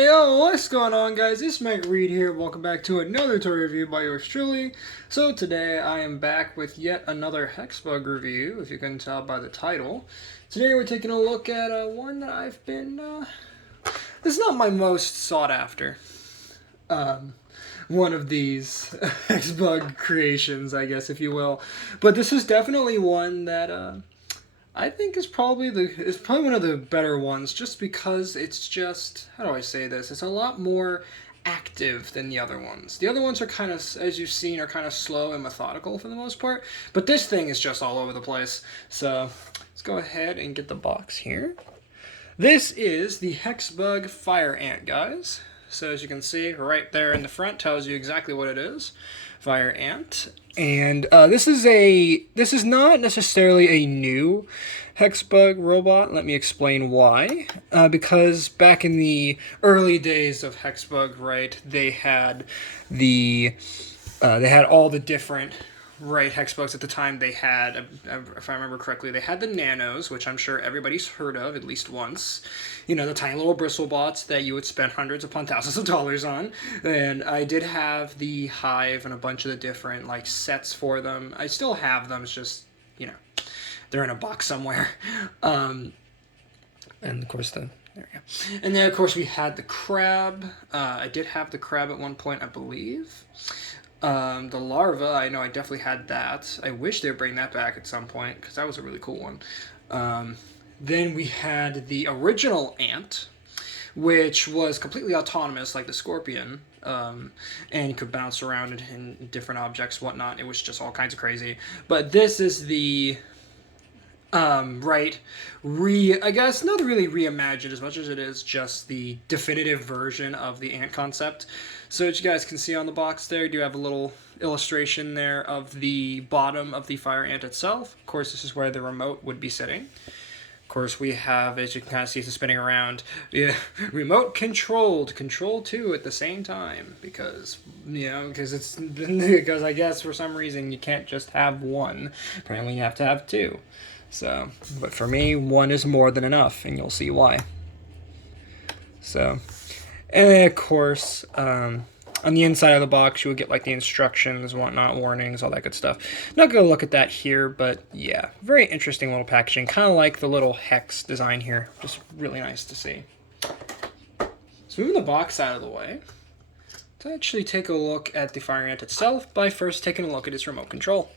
Hey yo, what's going on guys? It's Mike Reed here. Welcome back to another toy review by yours truly. So today I am back with yet another Hexbug review, if you can tell by the title. Today we're taking a look at one that I've been, this is not my most sought after. One of these Hexbug creations, I guess, if you will. But this is definitely one that, I think is probably one of the better ones, just because it's just, how do I say this? It's a lot more active than the other ones. The other ones are kind of, as you've seen, are kind of slow and methodical for the most part, but this thing is just all over the place. So let's go ahead and get the box here. This is the Hexbug Fire Ant, guys. So as you can see, right there in the front tells you exactly what it is. Fire Ant. And this is not necessarily a new Hexbug robot. Let me explain why. Because back in the early days of Hexbug, right, they had all the different Hexbugs at the time. They had, if I remember correctly, they had the Nanos, which I'm sure everybody's heard of at least once. You know, the tiny little bristle bots that you would spend hundreds upon thousands of dollars on. And I did have the Hive and a bunch of the different, like, sets for them. I still have them, it's just, you know, they're in a box somewhere. And, of course, there we go. And then, of course, we had the Crab. I did have the Crab at one point, I believe. The larva, I know I definitely had that. I wish they would bring that back at some point, because that was a really cool one. Then we had the original ant, which was completely autonomous, like the scorpion, and could bounce around in different objects, whatnot. It was just all kinds of crazy. But this is the, I guess not really reimagined as much as it is just the definitive version of the ant concept. So as you guys can see on the box there, you do have a little illustration there of the bottom of the fire ant itself. Of course, this is where the remote would be sitting. Of course, we have, as you can kind of see, it's spinning around, remote controlled, control 2 at the same time, because, you know, because I guess for some reason you can't just have one. Apparently you have to have two. So, but for me, one is more than enough, and you'll see why. So, and then of course, on the inside of the box, you would get like the instructions, whatnot, warnings, all that good stuff. Not going to look at that here, but yeah, very interesting little packaging. Kind of like the little hex design here. Just really nice to see. So moving the box out of the way, to actually take a look at the Fire Ant itself by first taking a look at its remote control.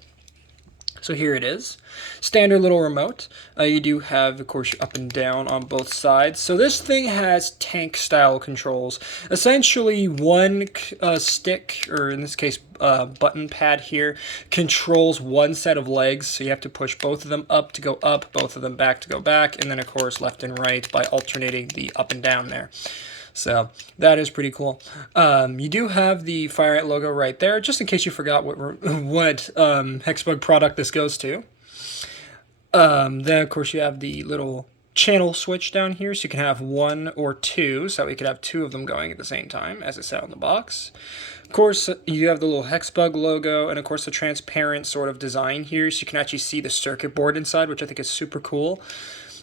So here it is, standard little remote. You do have, of course, your up and down on both sides. So this thing has tank-style controls. Essentially, one stick, or in this case, button pad here, controls one set of legs. So you have to push both of them up to go up, both of them back to go back, and then, of course, left and right by alternating the up and down there. So that is pretty cool. You do have the Fire Ant logo right there, just in case you forgot what Hexbug product this goes to. Then, of course, you have the little channel switch down here, so you can have one or two, so that we could have two of them going at the same time, as it said on the box. Of course, you have the little Hexbug logo, and of course the transparent sort of design here, so you can actually see the circuit board inside, which I think is super cool.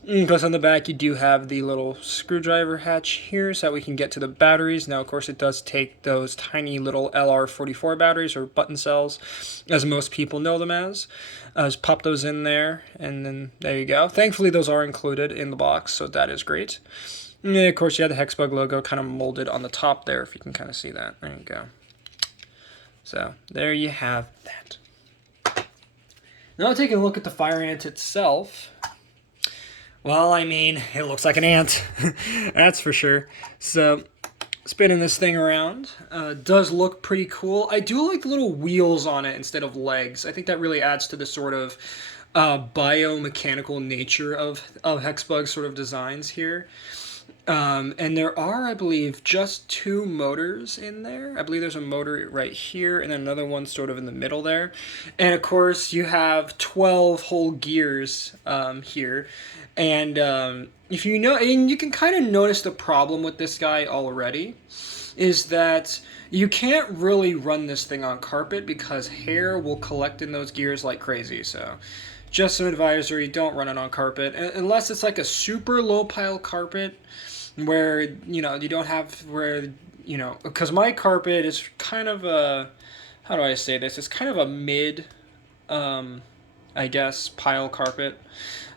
Plus on the back you do have the little screwdriver hatch here so that we can get to the batteries. Now of course it does take those tiny little LR44 batteries, or button cells as most people know them as. Just pop those in there and then there you go. Thankfully those are included in the box, so that is great. And then of course you have the Hexbug logo kind of molded on the top there, if you can kind of see that. There you go. So there you have that. Now taking a look at the Fire Ant itself. Well, I mean, it looks like an ant, that's for sure. So, spinning this thing around does look pretty cool. I do like the little wheels on it instead of legs. I think that really adds to the sort of biomechanical nature of Hexbug's sort of designs here. And there are, I believe, just two motors in there. I believe there's a motor right here and another one sort of in the middle there. And of course, you have 12 whole gears here. And if you know, and you can kind of notice the problem with this guy already, is that you can't really run this thing on carpet because hair will collect in those gears like crazy. So just some advisory, don't run it on carpet unless it's like a super low pile carpet. where, you know, you don't have where, you know, because my carpet is kind of a, how do I say this? It's kind of a mid, I guess, pile carpet.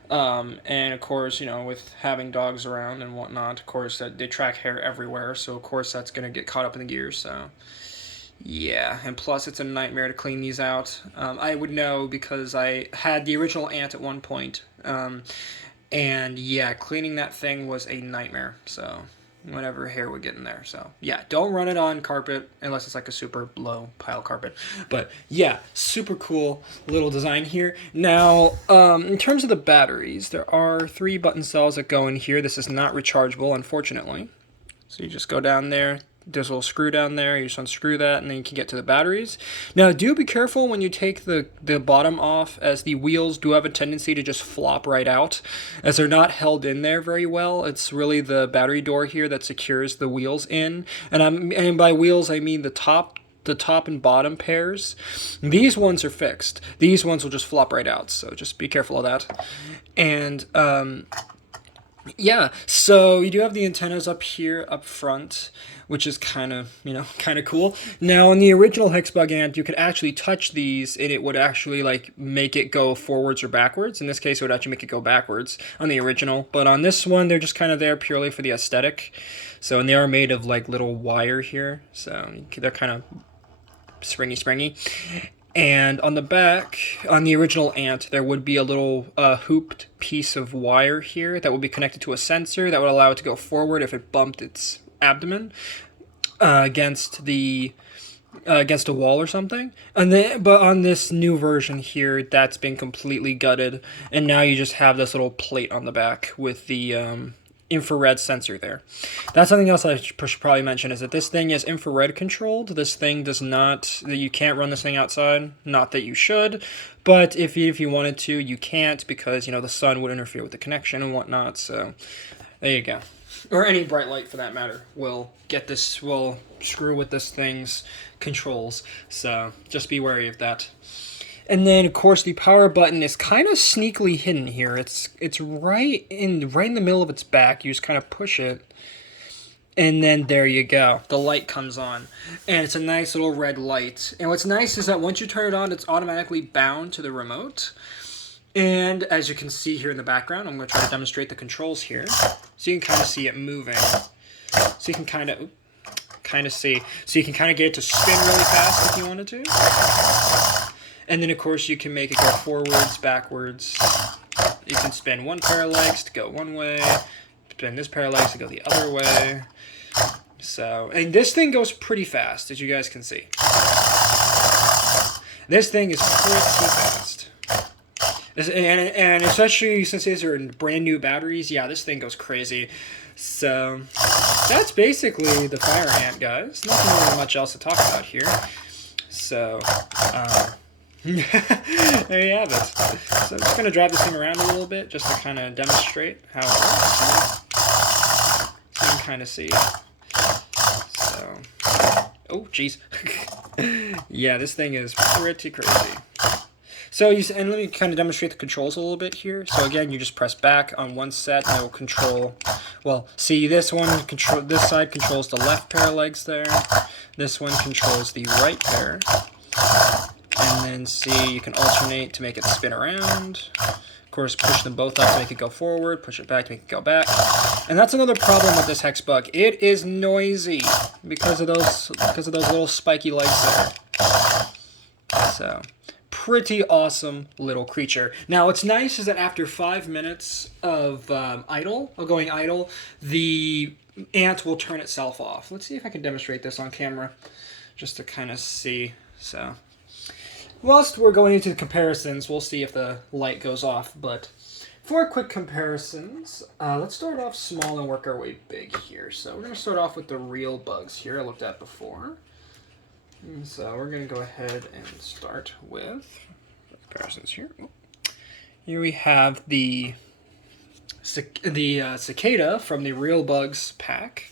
And of course, you know, with having dogs around and whatnot, of course, that they track hair everywhere. So of course, that's gonna get caught up in the gears. So yeah, and plus it's a nightmare to clean these out. I would know because I had the original ant at one point. And yeah, cleaning that thing was a nightmare. So whatever hair would get in there. So yeah, don't run it on carpet unless it's like a super low pile carpet. But yeah, super cool little design here. Now, in terms of the batteries, there are 3 button cells that go in here. This is not rechargeable, unfortunately. So you just go down there. There's a little screw down there. You just unscrew that, and then you can get to the batteries. Now, do be careful when you take the bottom off, as the wheels do have a tendency to just flop right out, as they're not held in there very well. It's really the battery door here that secures the wheels in, and by wheels I mean the top and bottom pairs. These ones are fixed. These ones will just flop right out. So just be careful of that. And yeah, so you do have the antennas up here, up front, which is kind of, you know, kind of cool. Now, in the original Hexbug ant, you could actually touch these, and it would actually, like, make it go forwards or backwards. In this case, it would actually make it go backwards on the original. But on this one, they're just kind of there purely for the aesthetic. So, and they are made of, like, little wire here. So, they're kind of springy. And on the back, on the original ant, there would be a little hooped piece of wire here that would be connected to a sensor that would allow it to go forward if it bumped its abdomen against a wall or something. But on this new version here, that's been completely gutted, and now you just have this little plate on the back with the infrared sensor there. That's something else I should probably mention, is that this thing is infrared controlled. This thing does not, you can't run this thing outside. Not that you should, but if you wanted to, you can't, because, you know, the sun would interfere with the connection and whatnot. So there you go. Or any bright light for that matter will screw with this thing's controls. So just be wary of that. And then, of course, the power button is kind of sneakily hidden here. It's right in the middle of its back. You just kind of push it, and then there you go. The light comes on, and it's a nice little red light. And what's nice is that once you turn it on, it's automatically bound to the remote. And as you can see here in the background, I'm going to try to demonstrate the controls here, so you can kind of see it moving. So you can kind of see. So you can kind of get it to spin really fast if you wanted to. And then, of course, you can make it go forwards, backwards. You can spin one pair of legs to go one way, spin this pair of legs to go the other way. So, and this thing goes pretty fast, as you guys can see. This thing is pretty fast. And especially since these are brand new batteries, yeah, this thing goes crazy. So, that's basically the fire ant, guys. Nothing really much else to talk about here. So, there you have it. So I'm just going to drive this thing around a little bit just to kind of demonstrate how it works. So you can kind of see. So, oh, jeez. Yeah, this thing is pretty crazy. So, and let me kind of demonstrate the controls a little bit here. So again, you just press back on one set, and it will control, well, see, this side controls the left pair of legs there. This one controls the right pair. And then see, you can alternate to make it spin around. Of course, push them both up to make it go forward, push it back to make it go back. And that's another problem with this Hexbug. It is noisy because of those little spiky legs there. So, pretty awesome little creature. Now, what's nice is that after 5 minutes of going idle, the ant will turn itself off. Let's see if I can demonstrate this on camera, just to kind of see. So, whilst we're going into the comparisons, we'll see if the light goes off. But for quick comparisons, let's start off small and work our way big here. So we're going to start off with the real bugs here I looked at before. And so we're going to go ahead and start with comparisons here. Here we have the cicada from the Real Bugs pack.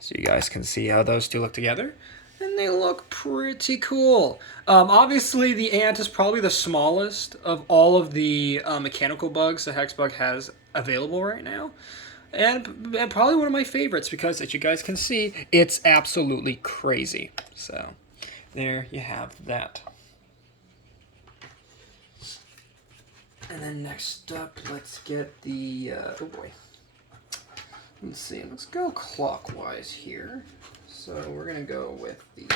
So you guys can see how those two look together. And they look pretty cool. Obviously, the ant is probably the smallest of all of the mechanical bugs that Hexbug has available right now. and probably one of my favorites because, as you guys can see, it's absolutely crazy. So there you have that. And then next up, let's get the, oh boy. Let's see, let's go clockwise here. So we're going to go with the,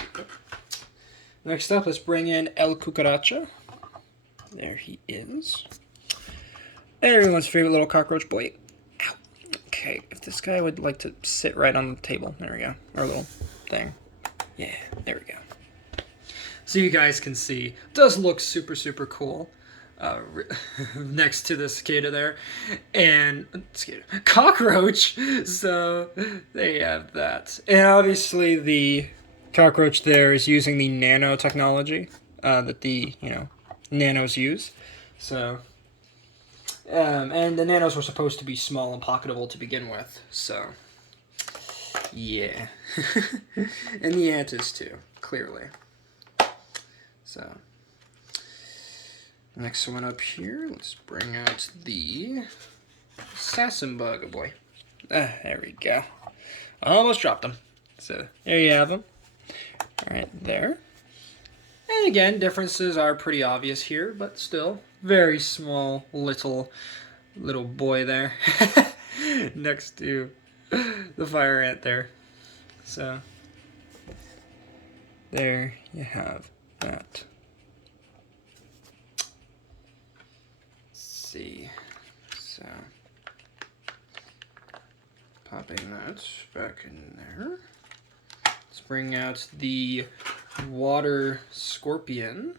next up, let's bring in El Cucaracha. There he is. Everyone's favorite little cockroach boy. Ow. Okay, if this guy would like to sit right on the table. There we go. Our little thing. Yeah, there we go. So you guys can see, it does look super, super cool. Next to the cicada there, and cockroach. So there you have that. And obviously the cockroach there is using the nanotechnology that the nanos use. So and the nanos were supposed to be small and pocketable to begin with. So yeah, and the ant is too, clearly. So. Next one up here, let's bring out the Hexbug, oh boy. There we go. Almost dropped them. So there you have them. Right there. And again, differences are pretty obvious here, but still very small little boy there next to the fire ant there. So there you have that. See, so popping that back in there. Let's bring out the water scorpion.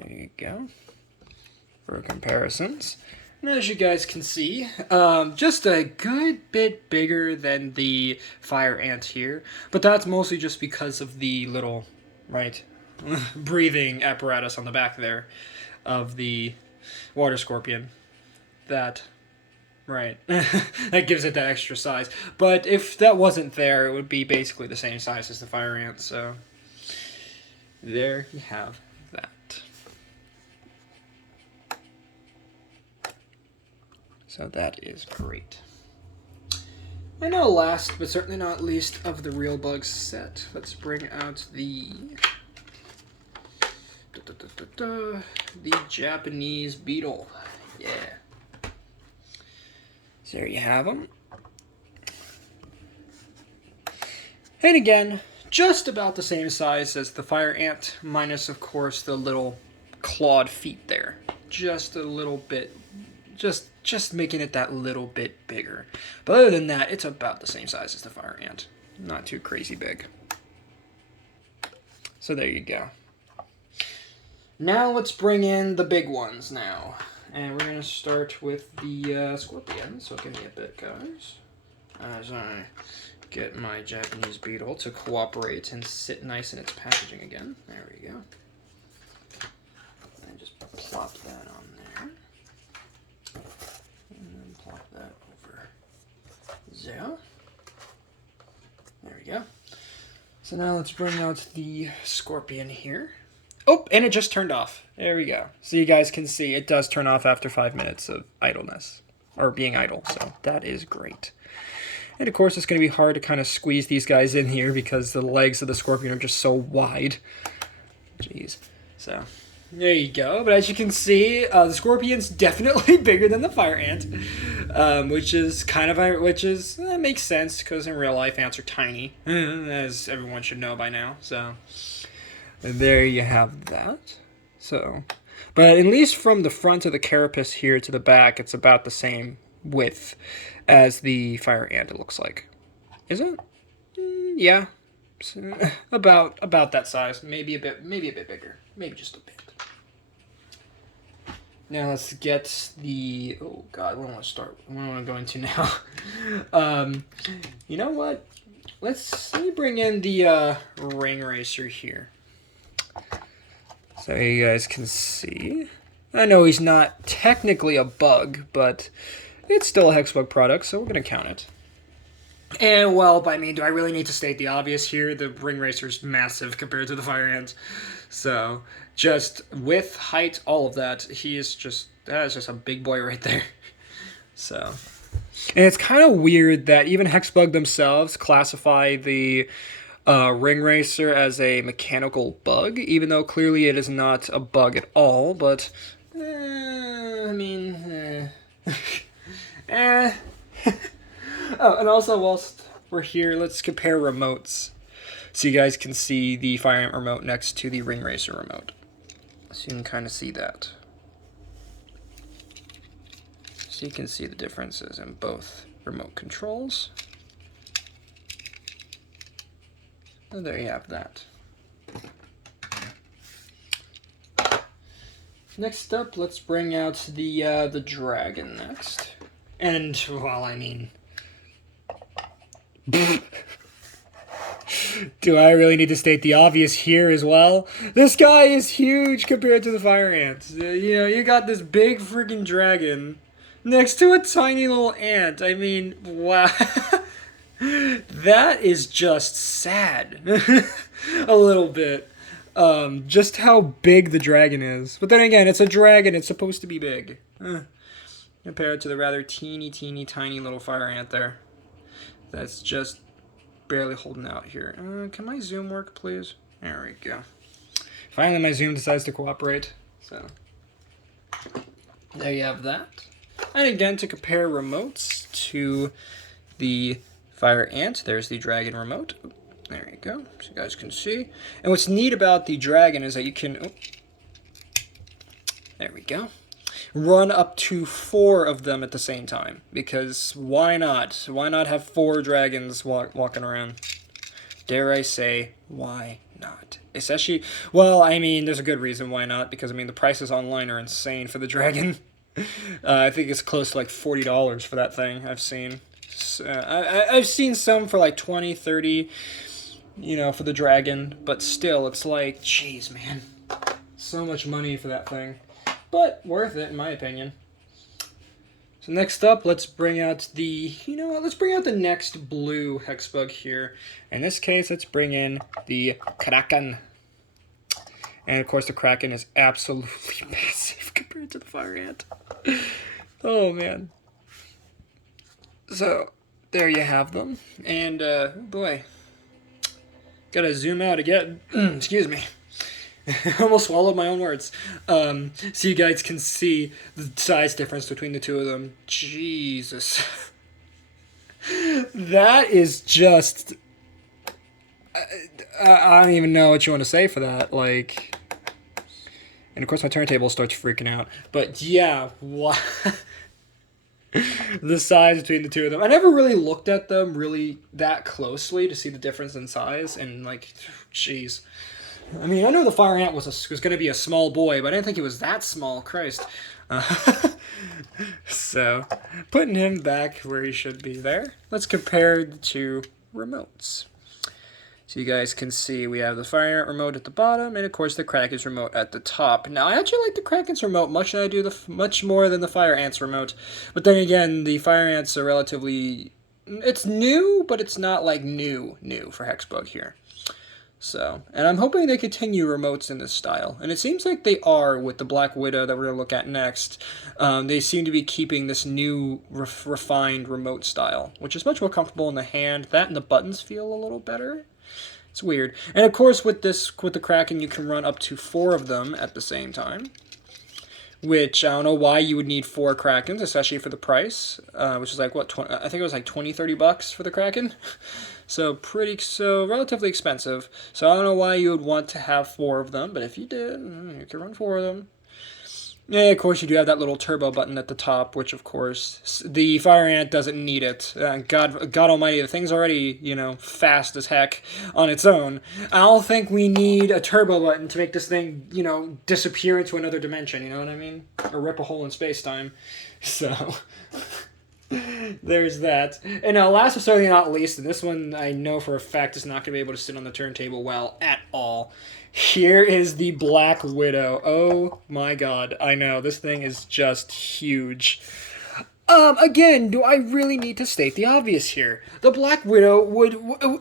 There you go. For comparisons. And as you guys can see, just a good bit bigger than the fire ant here, but that's mostly just because of the little, breathing apparatus on the back there of the water scorpion. That gives it that extra size. But if that wasn't there, it would be basically the same size as the fire ant. So there you have that. So that is great. And now last, but certainly not least, of the Real Bugs set, let's bring out the Japanese beetle. Yeah. So there you have them. And again, just about the same size as the fire ant, minus of course the little clawed feet there. Just a little bit, just making it that little bit bigger. But other than that, it's about the same size as the fire ant. Not too crazy big. So there you go. Now let's bring in the big ones now. And we're going to start with the scorpion. So give me a bit, guys. As I get my Japanese beetle to cooperate and sit nice in its packaging again. There we go. And just plop that on there. And then plop that over there. There we go. So now let's bring out the scorpion here. Oh, and it just turned off. There we go. So you guys can see it does turn off after 5 minutes of idleness. Or being idle. So that is great. And of course it's going to be hard to kind of squeeze these guys in here because the legs of the scorpion are just so wide. Jeez. So there you go. But as you can see, the scorpion's definitely bigger than the fire ant. Which makes sense because in real life ants are tiny. As everyone should know by now. So there you have that. So, but at least from the front of the carapace here to the back, it's about the same width as the fire ant, it looks like. Is it? Yeah. About that size. Maybe a bit bigger. Maybe just a bit. Now let's get the, oh god, what do I want to start? What do I want to go into now? You know what? Let me bring in the ring racer here. So you guys can see. I know he's not technically a bug, but it's still a Hexbug product, so we're going to count it. And, well, by me, do I really need to state the obvious here? The ring racer's massive compared to the fire ant. So, just width, height, all of that, that is just a big boy right there. So, and it's kind of weird that even Hexbug themselves classify the Ring Racer as a mechanical bug, even though clearly it is not a bug at all. But I mean, eh. Oh, and also whilst we're here, let's compare remotes, so you guys can see the Fire Ant remote next to the Ring Racer remote. So you can kind of see that. So you can see the differences in both remote controls. And there you have that. Next up, let's bring out the dragon next. And, well, I mean... Do I really need to state the obvious here as well? This guy is huge compared to the Fire Ants. You know, you got this big freaking dragon next to a tiny little ant. I mean, wow. That is just sad. A little bit. Just how big the dragon is. But then again, it's a dragon. It's supposed to be big. Compared to the rather teeny, tiny little Fire Ant there. That's just barely holding out here. Can my zoom work, please? There we go. Finally, my zoom decides to cooperate. So, there you have that. And again, to compare remotes to the Fire Ant, there's the dragon remote. There you go, so you guys can see. And what's neat about the dragon is that you can... there we go. Run up to 4 of them at the same time, because why not? Why not have 4 dragons walking around? Dare I say, why not? Especially, well, I mean, there's a good reason why not, because, I mean, the prices online are insane for the dragon. I think it's close to like $40 for that thing I've seen. I've seen some for like 20, 30, you know, for the dragon, but still, it's like, jeez, man. So much money for that thing. But worth it, in my opinion. So next up, let's bring out the, you know what, let's bring out the next blue Hexbug here. In this case, let's bring in the Kraken. And of course, the Kraken is absolutely massive compared to the Fire Ant. Oh, man. So, there you have them. And, boy, gotta zoom out again. Excuse me. Almost swallowed my own words. So you guys can see the size difference between the two of them. Jesus. That is just... I don't even know what you want to say for that. Like... And of course my turntable starts freaking out. But yeah, what... The size between the two of them. I never really looked at them really that closely to see the difference in size. And like, jeez. I mean, I know the Fire Ant was going to be a small boy, but I didn't think he was that small. Christ. So, putting him back where he should be there. Let's compare the two remotes. So you guys can see we have the Fire Ant remote at the bottom, and of course the Kraken's remote at the top. Now, I actually like the Kraken's remote much more than the Fire Ant's remote. But then again, the Fire Ant's are relatively... It's new, but it's not like new for Hexbug here. So, and I'm hoping they continue remotes in this style. And it seems like they are with the Black Widow that we're going to look at next. They seem to be keeping this new refined remote style, which is much more comfortable in the hand. That and the buttons feel a little better. It's weird. And of course with the Kraken, you can run up to 4 of them at the same time. Which, I don't know why you would need 4 Krakens, especially for the price. Which is like, what, I think it was like $20-30 for the Kraken. So relatively expensive. So I don't know why you would want to have 4 of them, but if you did, you can run 4 of them. Yeah, of course you do have that little turbo button at the top, which of course the Fire Ant doesn't need it. God Almighty, the thing's already, you know, fast as heck on its own. I don't think we need a turbo button to make this thing, you know, disappear into another dimension. You know what I mean? Or rip a hole in space-time. So... There's that. And last but certainly not least, and this one I know for a fact is not going to be able to sit on the turntable well at all. Here is the Black Widow. Oh my god, I know, this thing is just huge. Again, do I really need to state the obvious here? The Black Widow would... the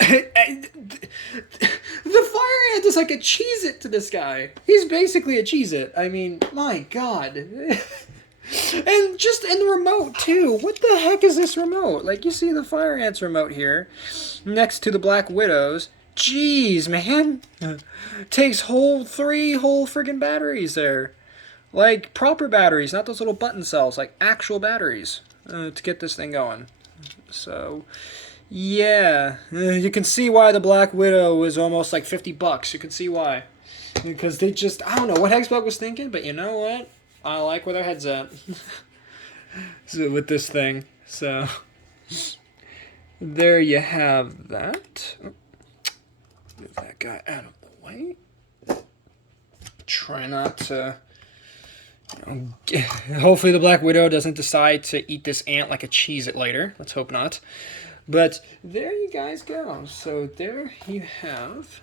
Fire Ant is like a Cheez-It to this guy. He's basically a Cheez-It. I mean, my god. And just in the remote, too. What the heck is this remote? Like, you see the Fire Ants remote here, next to the Black Widows. Jeez, man. Takes three whole friggin' batteries there. Like, proper batteries, not those little button cells. Like, actual batteries to get this thing going. So, yeah. You can see why the Black Widow was almost like $50. You can see why. Because they just, I don't know what Hexbug was thinking, but you know what? I like where their head's at. So with this thing. So there you have that. Move that guy out of the way. Try not to... hopefully the Black Widow doesn't decide to eat this ant like a Cheez-It later. Let's hope not. But there you guys go. So there you have...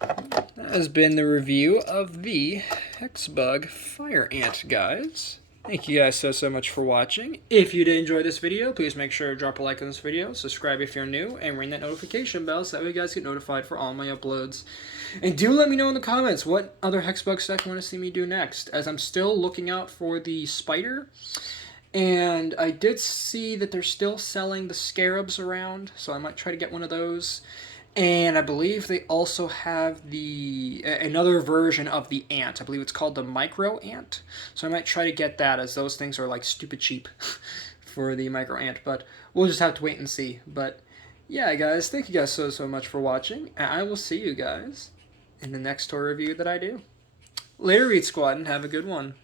that has been the review of the Hexbug Fire Ant, guys. Thank you guys so much for watching. If you did enjoy this video, please make sure to drop a like on this video, subscribe if you're new, and ring that notification bell so that way you guys get notified for all my uploads. And do let me know in the comments what other Hexbug stuff you want to see me do next, as I'm still looking out for the spider. And I did see that they're still selling the scarabs around, so I might try to get one of those. And I believe they also have another version of the ant. I believe it's called the micro ant. So I might try to get that, as those things are like stupid cheap for the micro ant. But we'll just have to wait and see. But yeah, guys, thank you guys so much for watching. And I will see you guys in the next toy review that I do. Later, Reed Squad, and have a good one.